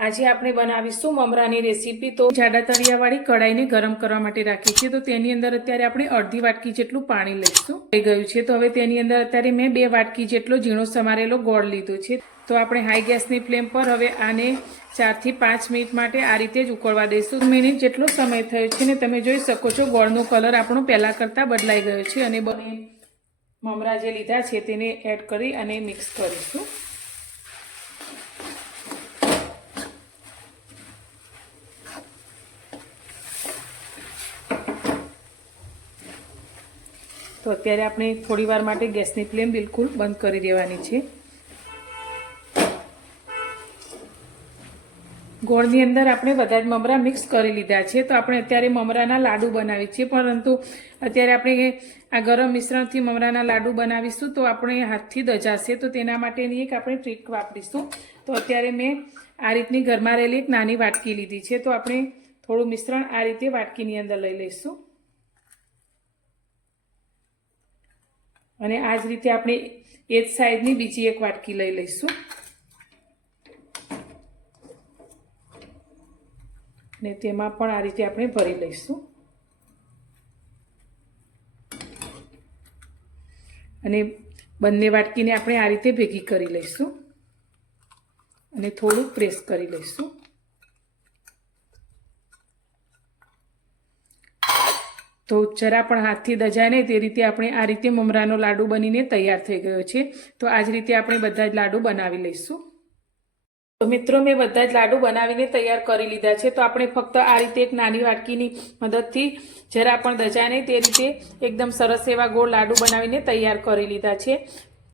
આજે આપણે બનાવીશું મમરાની રેસીપી। તો જાડા તળિયાવાળી કઢાઈને ગરમ કરવા માટે રાખી છે। તો તેની અંદર અત્યારે આપણે અડધી વાટકી જેટલું પાણી લઈશું। થઈ ગયું છે। તો હવે તેની અંદર અત્યારે મેં 2 વાટકી જેટલો ઝીણો સમારેલો ગોળ લીધો છે। તો આપણે હાઈ ગેસની ફ્લેમ પર હવે આને 4 થી 5 મિનિટ માટે આ રીતે જ ઉકળવા દઈશું। મિનિટ જેટલો સમય થયો છે ને તમે જોઈ શકો છો ગોળનો કલર આપણો પહેલા કરતાં બદલાઈ ગયો છે। અને મમરા જે લીધા છે તેને એડ કરી અને મિક્સ કરીશું। તો અત્યારે આપણે થોડીવાર માટે ગેસની ફ્લેમ બિલકુલ બંધ કરી દેવાની છે। ગોળની અંદર આપણે બધા જ મમરા મિક્સ કરી લીધા છે। તો આપણે અત્યારે મમરાના લાડુ બનાવીએ છીએ, પરંતુ અત્યારે આપણે આ ગરમ મિશ્રણથી મમરાના લાડુ બનાવીશું તો આપણે હાથથી દજાશે। તો તેના માટેની એક આપણે ટ્રીક વાપરીશું। તો અત્યારે મેં આ રીતની ઘરમાં રહેલી એક નાની વાટકી લીધી છે। તો આપણે થોડું મિશ્રણ આ રીતે વાટકીની અંદર લઈ લઈશું અને આ જ રીતે આપણે એ જ સાઈઝની બીજી એક વાટકી લઈ લઈશું ને તેમાં પણ આ રીતે આપણે ભરી લઈશું અને બંને વાટકીને આપણે આ રીતે ભેગી કરી લઈશું અને થોડું પ્રેસ કરી લઈશું। તો જરા પણ હાથથી દજાય નહીં તે રીતે આપણે આ રીતે મમરાનો લાડુ બનીને તૈયાર થઈ ગયો છે। તો આ જ રીતે આપણે બધા જ લાડુ બનાવી લઈશું। તો મિત્રો મેં બધા જ લાડુ બનાવીને તૈયાર કરી લીધા છે। તો આપણે ફક્ત આ રીતે એક નાની વાટકીની મદદથી જરા પણ દજાય નહીં તે રીતે એકદમ સરસ એવા ગોળ લાડુ બનાવીને તૈયાર કરી લીધા છે।